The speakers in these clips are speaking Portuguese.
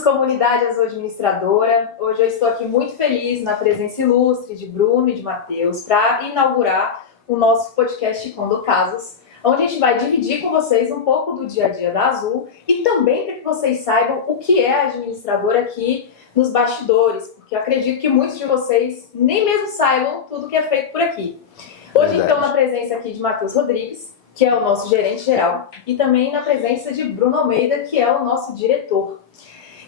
Bem-vindos, comunidade Azul Administradora. Hoje eu estou aqui muito feliz na presença ilustre de Bruno e de Matheus para inaugurar o nosso podcast Condo Casos, onde a gente vai dividir com vocês um pouco do dia a dia da Azul e também para que vocês saibam o que é a administradora aqui nos bastidores, porque eu acredito que muitos de vocês nem mesmo saibam tudo que é feito por aqui. Hoje, então, na presença aqui de Matheus Rodrigues, que é o nosso gerente geral, e também na presença de Bruno Almeida, que é o nosso diretor.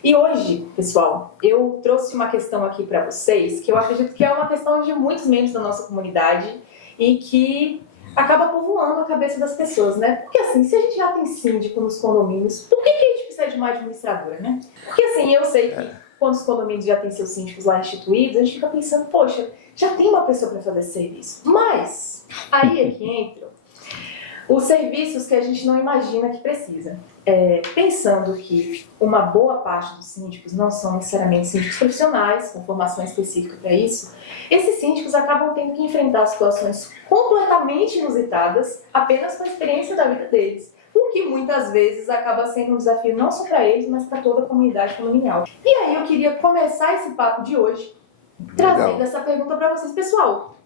E hoje, pessoal, eu trouxe uma questão aqui para vocês, que eu acredito que é uma questão de muitos membros da nossa comunidade e que acaba povoando a cabeça das pessoas, né? Porque assim, se a gente já tem síndico nos condomínios, por que a gente precisa de uma administradora, né? Porque assim, eu sei que quando os condomínios já têm seus síndicos lá instituídos, a gente fica pensando, poxa, já tem uma pessoa para fazer esse serviço. Mas aí é que entram os serviços que a gente não imagina que precisa. Pensando que uma boa parte dos síndicos não são necessariamente síndicos profissionais, com formação específica para isso, esses síndicos acabam tendo que enfrentar situações completamente inusitadas apenas com a experiência da vida deles, o que muitas vezes acaba sendo um desafio não só para eles, mas para toda a comunidade condominial. E aí eu queria começar esse papo de hoje trazendo essa pergunta para vocês, pessoal.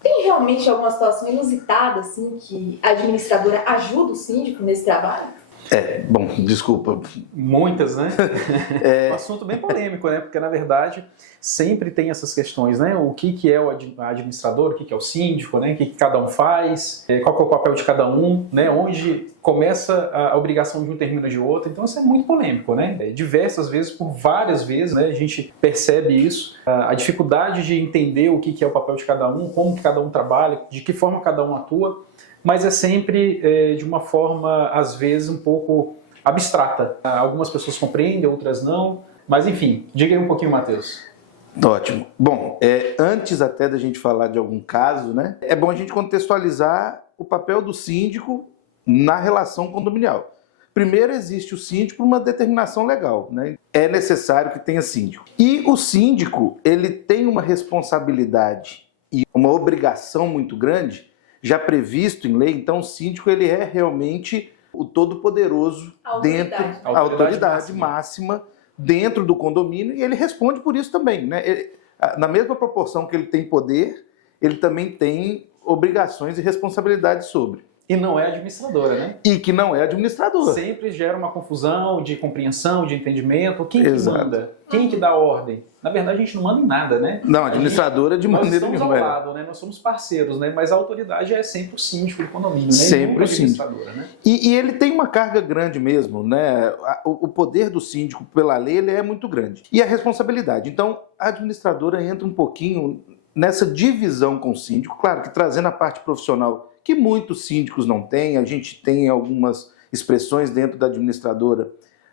Tem realmente alguma situação inusitada, assim, que a administradora ajuda o síndico nesse trabalho? Bom, desculpa. Muitas, né? É um assunto bem polêmico, né? Porque, na verdade, sempre tem essas questões, né? O que é o administrador, o que é o síndico, né? O que cada um faz, qual que é o papel de cada um, né? Onde começa a obrigação de um e termina de outro. Então, isso é muito polêmico, né? Diversas vezes, por várias vezes, né? A gente percebe isso, a dificuldade de entender o que é o papel de cada um, como que cada um trabalha, de que forma cada um atua, mas é sempre de uma forma, às vezes, um pouco abstrata. Algumas pessoas compreendem, outras não, mas enfim, diga aí um pouquinho, Matheus. Ótimo. Bom, antes até da gente falar de algum caso, né, é bom a gente contextualizar o papel do síndico na relação condominial. Primeiro, existe o síndico por uma determinação legal, né? É necessário que tenha síndico. E o síndico, ele tem uma responsabilidade e uma obrigação muito grande, já previsto em lei. Então o síndico, ele é realmente o todo-poderoso dentro, a autoridade máxima dentro do condomínio, e ele responde por isso também, né? Na mesma proporção que ele tem poder, ele também tem obrigações e responsabilidades sobre. E não é administradora, né? E que não é administradora. Sempre gera uma confusão de compreensão, de entendimento. Quem que manda? Quem que dá ordem? Na verdade, a gente não manda em nada, né? Não, administradora de maneira nenhuma. Nós estamos ao lado, né? Nós somos parceiros, né? Mas a autoridade é sempre o síndico do condomínio, né? Sempre o síndico. Né? E ele tem uma carga grande mesmo, né? O poder do síndico pela lei, ele é muito grande. E a responsabilidade. Então, a administradora entra um pouquinho nessa divisão com o síndico, claro que trazendo a parte profissional que muitos síndicos não têm. A gente tem algumas expressões dentro da administradora,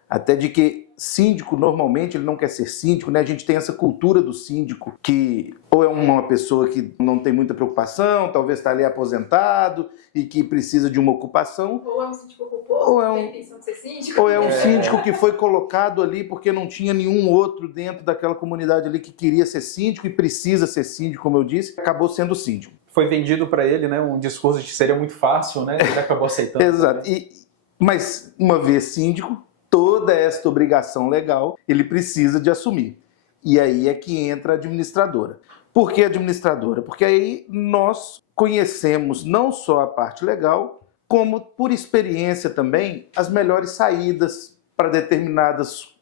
até de que síndico, normalmente, ele não quer ser síndico, né? A gente tem essa cultura do síndico, que ou é uma pessoa que não tem muita preocupação, talvez está ali aposentado e que precisa de uma ocupação. Ou é um síndico culposo, ou é um síndico que foi colocado ali porque não tinha nenhum outro dentro daquela comunidade ali que queria ser síndico e precisa ser síndico, como eu disse, acabou sendo síndico. Foi vendido para ele, né, um discurso de que seria muito fácil, né? Ele acabou aceitando. Exato. Né? Mas, uma vez síndico, toda esta obrigação legal ele precisa de assumir. E aí é que entra a administradora. Por que administradora? Porque aí nós conhecemos não só a parte legal, como, por experiência também, as melhores saídas para determinadas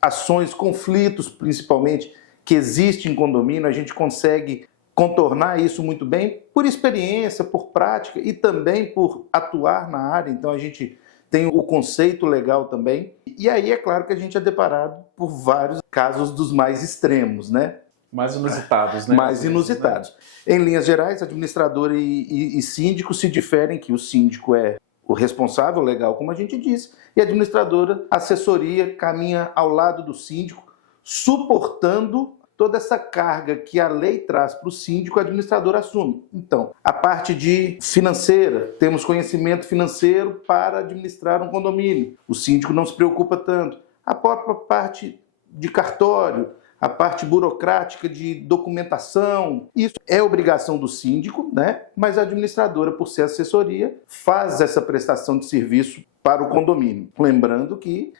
ações, conflitos principalmente, que existem em condomínio. A gente consegue contornar isso muito bem por experiência, por prática e também por atuar na área. Então a gente tem o conceito legal também. E aí é claro que a gente é deparado por vários casos dos mais extremos, né? Mais inusitados, né? Mais inusitados. Né? Em linhas gerais, administrador e síndico se diferem, que o síndico é o responsável legal, como a gente disse, e a administradora, assessoria, caminha ao lado do síndico, suportando toda essa carga que a lei traz para o síndico, a administradora assume. Então, a parte de financeira, temos conhecimento financeiro para administrar um condomínio. O síndico não se preocupa tanto. A própria parte de cartório, a parte burocrática de documentação, isso é obrigação do síndico, né? Mas a administradora, por ser assessoria, faz essa prestação de serviço para o condomínio. Lembrando que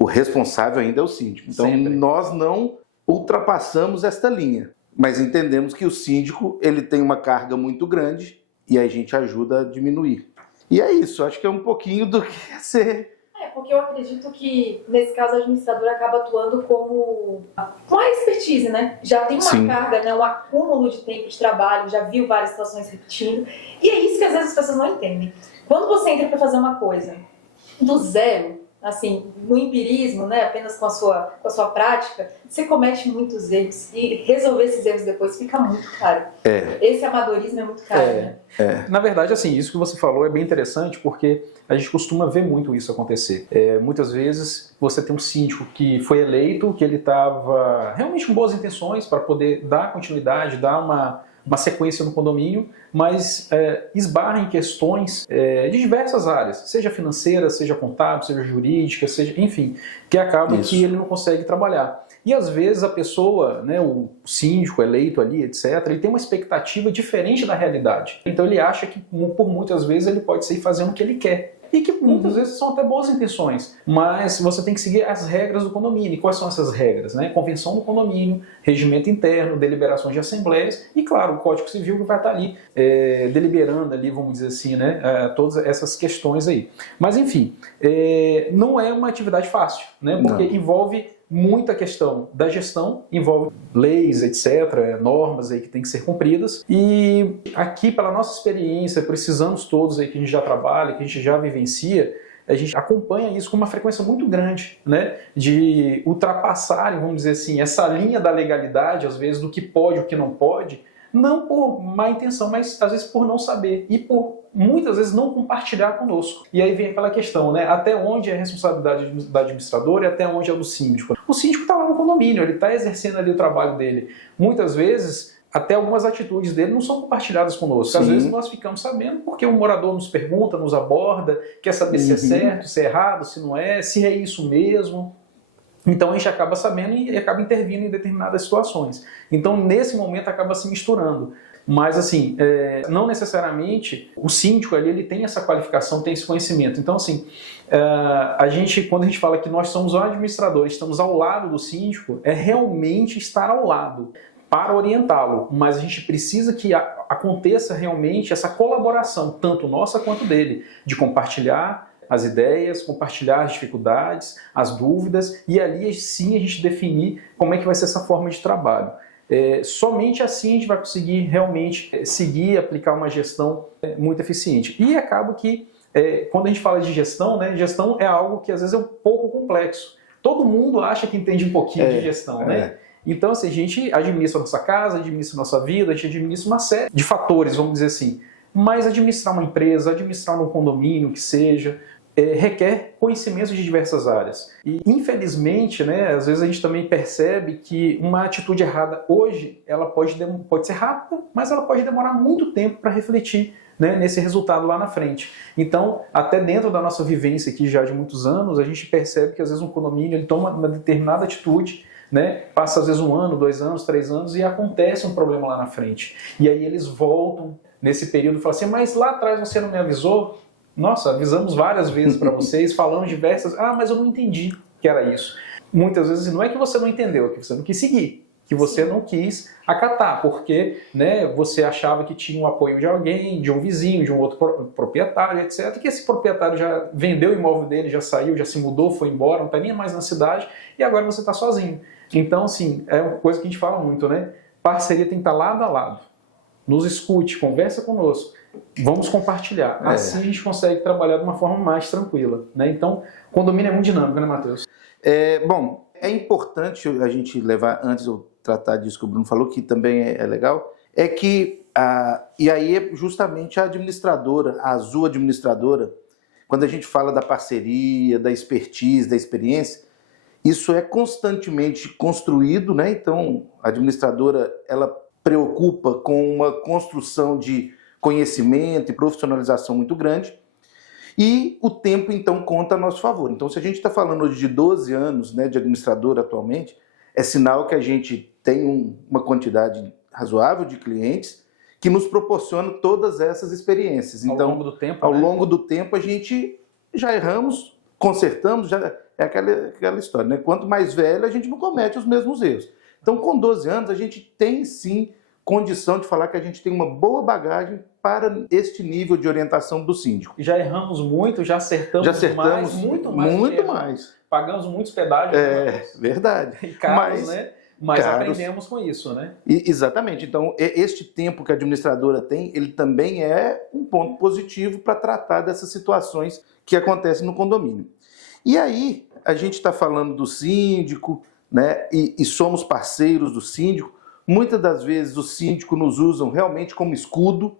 O responsável ainda é o síndico. Então, Sempre. nós não ultrapassamos esta linha, mas entendemos que o síndico ele tem uma carga muito grande e a gente ajuda a diminuir. E é isso, acho que é um pouquinho do que é ser... Porque eu acredito que, nesse caso, a administradora acaba atuando com a expertise, né? Já tem uma Sim. carga, né? Um acúmulo de tempo de trabalho, já viu várias situações repetindo. E é isso que às vezes as pessoas não entendem. Quando você entra para fazer uma coisa do zero, assim, no empirismo, né? Apenas com a sua prática, você comete muitos erros. E resolver esses erros depois fica muito caro. Esse amadorismo é muito caro, né? Na verdade, assim, isso que você falou é bem interessante porque a gente costuma ver muito isso acontecer. Muitas vezes você tem um síndico que foi eleito, que ele estava realmente com boas intenções para poder dar continuidade, dar uma sequência no condomínio, mas esbarra em questões de diversas áreas, seja financeira, seja contábil, seja jurídica, seja, enfim, que acaba que ele não consegue trabalhar. E às vezes a pessoa, né, o síndico eleito ali, etc., ele tem uma expectativa diferente da realidade. Então ele acha que por muitas vezes ele pode sair fazendo o que ele quer. E que muitas vezes são até boas intenções, mas você tem que seguir as regras do condomínio. E quais são essas regras? Né? Convenção do condomínio, regimento interno, deliberações de assembleias e, claro, o Código Civil que vai estar ali deliberando ali, vamos dizer assim, né, todas essas questões aí. Mas, enfim, não é uma atividade fácil, né, porque envolve muita questão da gestão, envolve leis, etc., normas aí que tem que ser cumpridas. E aqui, pela nossa experiência, precisamos todos aí que a gente já trabalha, que a gente já vivencia, a gente acompanha isso com uma frequência muito grande, né? De ultrapassarem, vamos dizer assim, essa linha da legalidade, às vezes, do que pode e o que não pode, não por má intenção, mas às vezes por não saber e por muitas vezes não compartilhar conosco. E aí vem aquela questão, né? Até onde é a responsabilidade da administradora e até onde é do síndico. O síndico está lá no condomínio, ele está exercendo ali o trabalho dele. Muitas vezes, até algumas atitudes dele não são compartilhadas conosco. Às vezes nós ficamos sabendo porque um morador nos pergunta, nos aborda, quer saber se é certo, se é errado, se não é, se é isso mesmo. Então a gente acaba sabendo e acaba intervindo em determinadas situações. Então nesse momento acaba se misturando. Mas assim, não necessariamente o síndico ali ele tem essa qualificação, tem esse conhecimento. Então assim, quando a gente fala que nós somos o administrador, estamos ao lado do síndico, é realmente estar ao lado para orientá-lo. Mas a gente precisa que aconteça realmente essa colaboração, tanto nossa quanto dele, de compartilhar as ideias, compartilhar as dificuldades, as dúvidas, e ali sim a gente definir como é que vai ser essa forma de trabalho. Somente assim a gente vai conseguir realmente seguir e aplicar uma gestão muito eficiente. E acaba que, quando a gente fala de gestão, né, gestão é algo que às vezes é um pouco complexo. Todo mundo acha que entende um pouquinho de gestão, né? Então, assim, a gente administra a nossa casa, administra a nossa vida, a gente administra uma série de fatores, vamos dizer assim. Mas administrar uma empresa, administrar um condomínio, que seja, requer conhecimentos de diversas áreas. E, infelizmente, né, às vezes a gente também percebe que uma atitude errada hoje, ela pode ser rápida, mas ela pode demorar muito tempo para refletir, né, nesse resultado lá na frente. Então, até dentro da nossa vivência aqui já de muitos anos, a gente percebe que às vezes um condomínio ele toma uma determinada atitude, né, passa às vezes 1 ano, 2 anos, 3 anos e acontece um problema lá na frente. E aí eles voltam nesse período e falam assim, mas lá atrás você não me avisou? Nossa, avisamos várias vezes para vocês, falamos diversas... mas eu não entendi que era isso. Muitas vezes não é que você não entendeu, é que você não quis seguir, que você não quis acatar, porque, né, você achava que tinha o apoio de alguém, de um vizinho, de um outro proprietário, etc. Que esse proprietário já vendeu o imóvel dele, já saiu, já se mudou, foi embora, não está nem mais na cidade, e agora você está sozinho. Então, assim, é uma coisa que a gente fala muito, né? Parceria tem que estar lado a lado. Nos escute, conversa conosco. Vamos compartilhar. Assim a gente consegue trabalhar de uma forma mais tranquila, né? Então, condomínio é muito dinâmico, né, Matheus? Bom, é importante a gente levar, antes de eu tratar disso que o Bruno falou, que também é legal, é que, e aí é justamente a administradora, a Azul administradora, quando a gente fala da parceria, da expertise, da experiência, isso é constantemente construído, né? Então, a administradora, ela preocupa com uma construção de conhecimento e profissionalização muito grande, e o tempo, então, conta a nosso favor. Então, se a gente está falando hoje de 12 anos, né, de administradora atualmente, é sinal que a gente tem uma quantidade razoável de clientes que nos proporcionam todas essas experiências. Então, ao longo do tempo, ao longo do tempo, a gente já erramos consertamos, já é aquela história, né? Quanto mais velho, a gente não comete os mesmos erros. Então, com 12 anos, a gente tem sim condição de falar que a gente tem uma boa bagagem para este nível de orientação do síndico. Já erramos muito, já acertamos mais, muito mais. Pagamos muitos pedágios. Verdade. E caros, né? Mas aprendemos com isso, né? Exatamente. Então, este tempo que a administradora tem, ele também é um ponto positivo para tratar dessas situações que acontecem no condomínio. E aí, a gente está falando do síndico, né? E somos parceiros do síndico. Muitas das vezes o síndico nos usam realmente como escudo.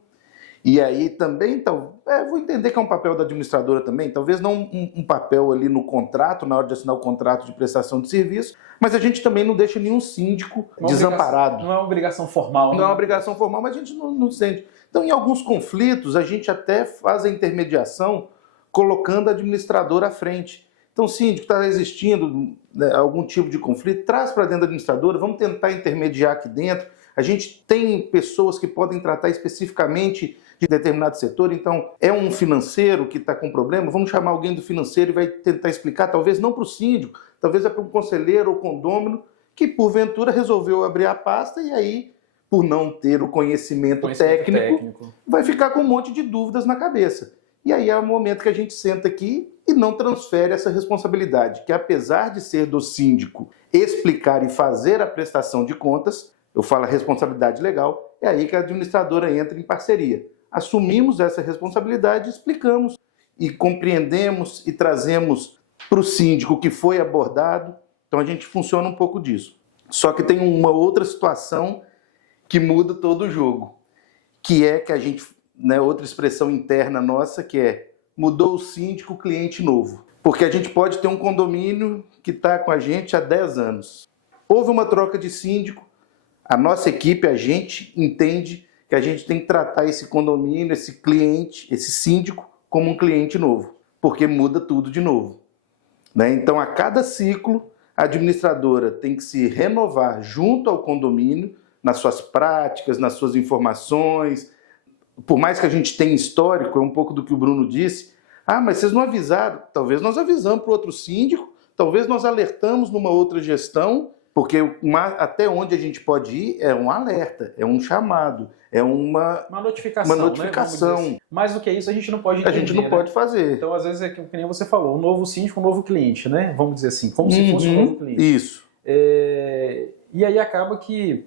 E aí também, então, vou entender que é um papel da administradora também, talvez não um papel ali no contrato, na hora de assinar o contrato de prestação de serviço, mas a gente também não deixa nenhum síndico desamparado. Não é uma obrigação formal. Não é uma obrigação formal, mas a gente não sente. Então, em alguns conflitos, a gente até faz a intermediação colocando a administradora à frente. Então, síndico, está existindo, né, algum tipo de conflito, traz para dentro da administradora, vamos tentar intermediar aqui dentro. A gente tem pessoas que podem tratar especificamente de determinado setor, então é um financeiro que está com problema, vamos chamar alguém do financeiro e vai tentar explicar, talvez não para o síndico, talvez é para um conselheiro ou condômino que porventura resolveu abrir a pasta e aí, por não ter o conhecimento técnico, vai ficar com um monte de dúvidas na cabeça. E aí é o momento que a gente senta aqui e não transfere essa responsabilidade, que apesar de ser do síndico explicar e fazer a prestação de contas, eu falo a responsabilidade legal, é aí que a administradora entra em parceria. Assumimos essa responsabilidade, explicamos e compreendemos e trazemos para o síndico o que foi abordado. Então a gente funciona um pouco disso. Só que tem uma outra situação que muda todo o jogo, que é que a gente, né, outra expressão interna nossa, que é mudou o síndico, cliente novo. Porque a gente pode ter um condomínio que está com a gente há 10 anos. Houve uma troca de síndico, a nossa equipe, a gente entende que a gente tem que tratar esse condomínio, esse cliente, esse síndico, como um cliente novo, porque muda tudo de novo, né? Então, a cada ciclo, a administradora tem que se renovar junto ao condomínio, nas suas práticas, nas suas informações. Por mais que a gente tenha histórico, é um pouco do que o Bruno disse, mas vocês não avisaram. Talvez nós avisamos para o outro síndico, talvez nós alertamos numa outra gestão, porque até onde a gente pode ir é um alerta, é um chamado, é uma notificação. Né? Assim. Mais do que isso, a gente não pode entender. A gente não pode fazer. Então, às vezes, é que nem você falou, um novo síndico, um novo cliente, né? Vamos dizer assim, como se fosse um novo cliente. Isso. E aí acaba que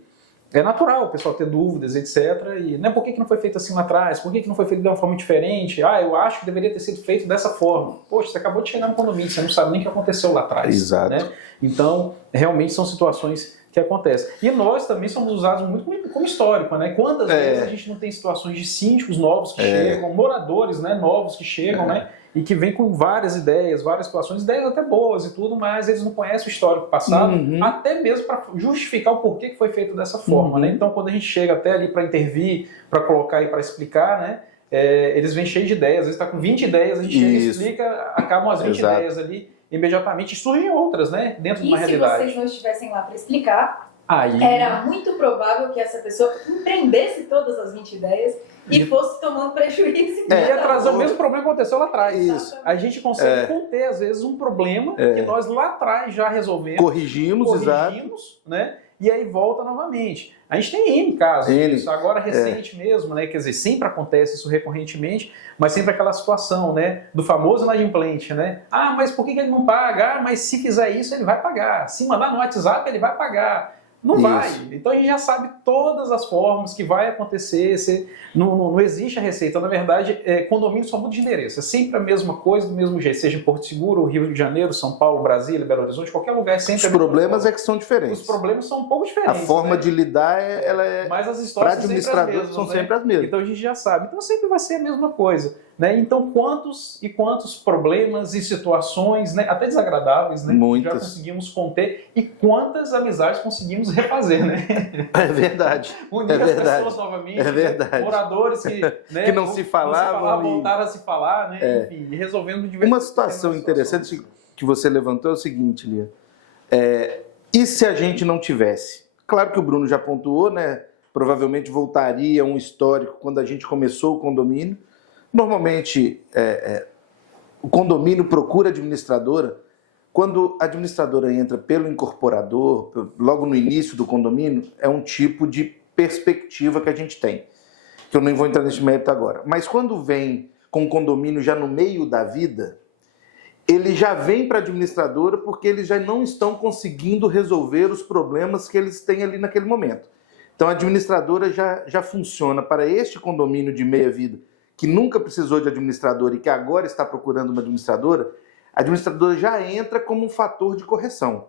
é natural o pessoal ter dúvidas, etc. E né, por que não foi feito assim lá atrás? Por que não foi feito de uma forma diferente? Eu acho que deveria ter sido feito dessa forma. Poxa, você acabou de chegar no condomínio, você não sabe nem o que aconteceu lá atrás. Exato. Né? Então, realmente são situações que acontecem. E nós também somos usados muito como histórico, né? Quantas vezes a gente não tem situações de síndicos novos que chegam, moradores, né, novos que chegam, né? E que vêm com várias ideias, várias situações, ideias até boas e tudo, mas eles não conhecem o histórico passado, até mesmo para justificar o porquê que foi feito dessa forma, né? Então, quando a gente chega até ali para intervir, para colocar e para explicar, né? Eles vêm cheios de ideias, às vezes está com 20 ideias, a gente chega e explica, acabam as 20 ideias ali, imediatamente surgem outras, né? Dentro de uma realidade. E se vocês não estivessem lá para explicar, era muito provável que essa pessoa empreendesse todas as 20 ideias e fosse tomando prejuízo. Ia trazer o mesmo problema que aconteceu lá atrás. Isso. A gente consegue conter, às vezes, um problema que nós lá atrás já resolvemos. Corrigimos, né? E aí volta novamente. A gente tem N casos disso, agora recente mesmo, né? Quer dizer, sempre acontece isso recorrentemente, mas sempre aquela situação, né? Do famoso inadimplente, né? Mas por que ele não paga? Mas se fizer isso, ele vai pagar. Se mandar no WhatsApp, ele vai pagar. Não vai. Então a gente já sabe todas as formas que vai acontecer. Não existe a receita. Na verdade, condomínio só muda de endereço. É sempre a mesma coisa, do mesmo jeito. Seja em Porto Seguro, Rio de Janeiro, São Paulo, Brasília, Belo Horizonte, qualquer lugar é sempre a mesma coisa. Os problemas é que são diferentes. Os problemas são um pouco diferentes. A forma de lidar, ela é... Mas as histórias são sempre as mesmas. Então a gente já sabe. Então sempre vai ser a mesma coisa. Né? Então quantos e quantos problemas e situações, né? Até desagradáveis, né? Já conseguimos conter e quantas amizades conseguimos refazer, né? É verdade. Unir as pessoas novamente. É verdade. Moradores que, né, que não se falavam. Voltaram a se falar, né? Enfim, e resolvendo diversas. Uma situação interessante que você levantou é o seguinte, Lia. E se a gente não tivesse? Claro que o Bruno já pontuou, né? Provavelmente voltaria um histórico quando a gente começou o condomínio. Normalmente, o condomínio procura administradora, quando a administradora entra pelo incorporador, logo no início do condomínio, é um tipo de perspectiva que a gente tem, que eu não vou entrar nesse mérito agora. Mas quando vem com o condomínio já no meio da vida, ele já vem para a administradora porque eles já não estão conseguindo resolver os problemas que eles têm ali naquele momento. Então a administradora já funciona para este condomínio de meia-vida, que nunca precisou de administradora e que agora está procurando uma administradora, a administradora já entra como um fator de correção.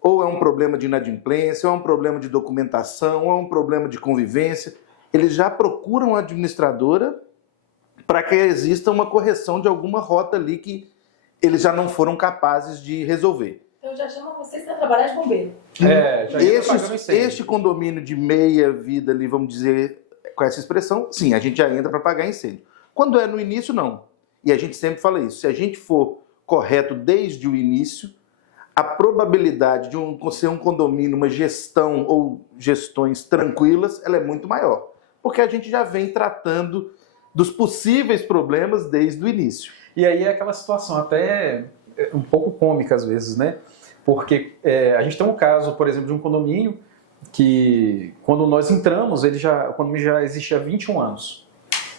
Ou é um problema de inadimplência, ou é um problema de documentação, ou é um problema de convivência. Eles já procuram a administradora para que exista uma correção de alguma rota ali que eles já não foram capazes de resolver. Então já chama vocês para trabalhar de bombeiro. Este condomínio de meia-vida ali, vamos dizer, com essa expressão, sim, a gente já entra para pagar incêndio. Quando é no início, não. E a gente sempre fala isso. Se a gente for correto desde o início, a probabilidade de ser um condomínio, uma gestão ou gestões tranquilas, ela é muito maior. Porque a gente já vem tratando dos possíveis problemas desde o início. E aí é aquela situação até um pouco cômica às vezes, né? Porque a gente tem um caso, por exemplo, de um condomínio que, quando nós entramos, o condomínio já existia há 21 anos.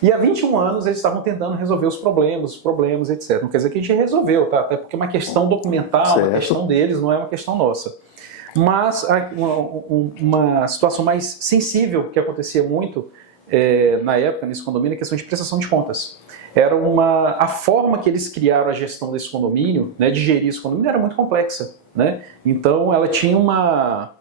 E há 21 anos eles estavam tentando resolver os problemas, etc. Não quer dizer que a gente resolveu, tá? Até porque é uma questão documental, certo. Uma questão deles, não é uma questão nossa. Mas uma situação mais sensível que acontecia muito na época, nesse condomínio, é a questão de prestação de contas. A forma que eles criaram a gestão desse condomínio, né, de gerir esse condomínio, era muito complexa, né? Então ela tinha uma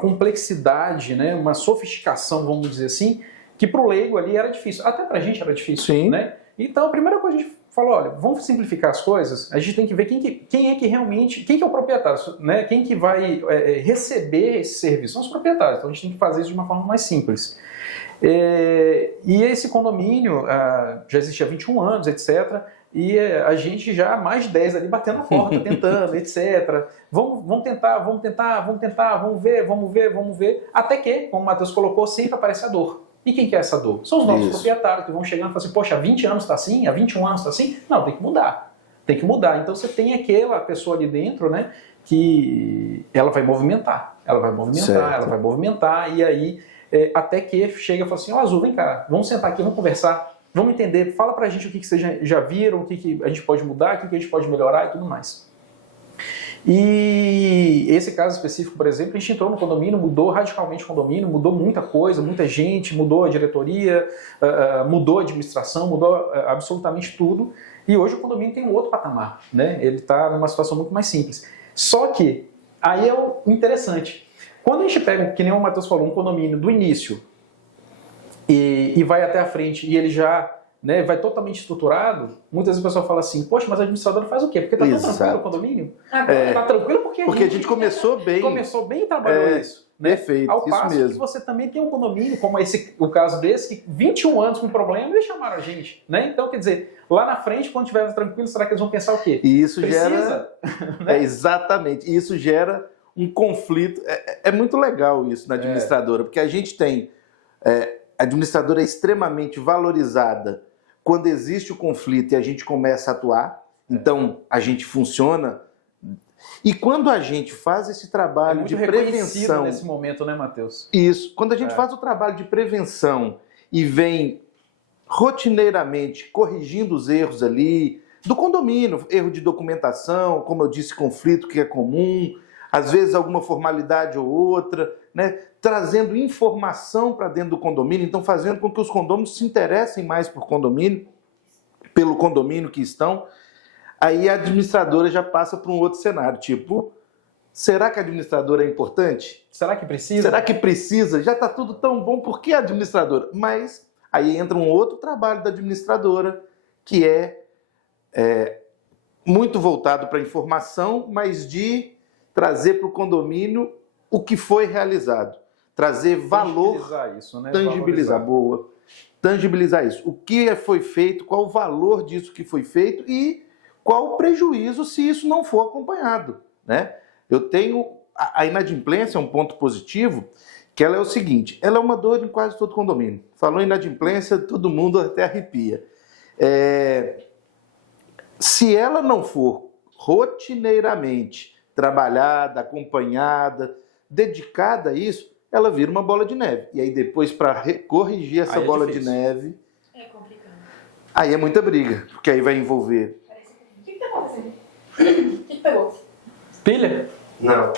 complexidade, né, uma sofisticação, vamos dizer assim, que para o leigo ali era difícil, até para a gente era difícil. Sim. Né? Então a primeira coisa a gente falou, olha, vamos simplificar as coisas, a gente tem que ver quem é que realmente, quem que é o proprietário, né? Quem que vai receber esse serviço, são os proprietários, então a gente tem que fazer isso de uma forma mais simples. E esse condomínio já existia há 21 anos, etc., e a gente já há mais de 10 ali batendo na porta, tentando, etc. Vamos tentar, vamos ver, até que, como o Matheus colocou, sempre aparece a dor. E quem que é essa dor? São os novos proprietários que vão chegando e falam assim, poxa, há 20 anos está assim, há 21 anos está assim? Não, tem que mudar. Tem que mudar. Então você tem aquela pessoa ali dentro, né, que ela vai movimentar, e aí até que chega e fala assim, ó, Azul, vem cá, vamos sentar aqui, vamos conversar, vamos entender, fala pra gente o que vocês já viram, o que a gente pode mudar, o que a gente pode melhorar e tudo mais. E esse caso específico, por exemplo, a gente entrou no condomínio, mudou radicalmente o condomínio, mudou muita coisa, muita gente, mudou a diretoria, mudou a administração, mudou absolutamente tudo. E hoje o condomínio tem um outro patamar, né? Ele está numa situação muito mais simples. Só que, aí é o interessante, quando a gente pega, que nem o Matheus falou, um condomínio do início e vai até a frente e ele já... né, vai totalmente estruturado, muitas vezes o pessoal fala assim, poxa, mas a administradora faz o quê? Porque está tão tranquilo o condomínio? Está tranquilo porque a gente começou bem. Começou bem e trabalhou isso. Né? Perfeito, ao isso passo mesmo. que você também tem um condomínio, como o caso desse, que 21 anos com problema, eles chamaram a gente. Né? Então, quer dizer, lá na frente, quando estiver tranquilo, será que eles vão pensar o quê? E isso Precisa, gera... né? Exatamente. Isso gera um conflito. É muito legal isso na administradora, porque a gente tem... a administradora é extremamente valorizada quando existe o conflito e a gente começa a atuar, então a gente funciona. E quando a gente faz esse trabalho de prevenção... nesse momento, né, Matheus? Isso. Quando a gente faz o trabalho de prevenção e vem rotineiramente corrigindo os erros ali, do condomínio, erro de documentação, como eu disse, conflito que é comum, às vezes alguma formalidade ou outra, né? Trazendo informação para dentro do condomínio, então fazendo com que os condôminos se interessem mais por condomínio, pelo condomínio que estão, aí a administradora já passa para um outro cenário, tipo, será que a administradora é importante? Será que precisa? Será que precisa? Já está tudo tão bom, por que a administradora? Mas aí entra um outro trabalho da administradora, que é muito voltado para a informação, mas de trazer para o condomínio o que foi realizado. Trazer valor, tangibilizar isso, né? Tangibilizar, boa. Tangibilizar isso. O que foi feito, qual o valor disso que foi feito e qual o prejuízo se isso não for acompanhado, né? Eu tenho... A inadimplência é um ponto positivo, que ela é o seguinte, ela é uma dor em quase todo condomínio. Falou em inadimplência, todo mundo até arrepia. Se ela não for rotineiramente trabalhada, acompanhada, dedicada a isso, ela vira uma bola de neve. E aí depois, para corrigir essa bola de neve, é complicado. Aí é muita briga, porque aí vai envolver... O que tá acontecendo? O que pegou? Pilha? Não.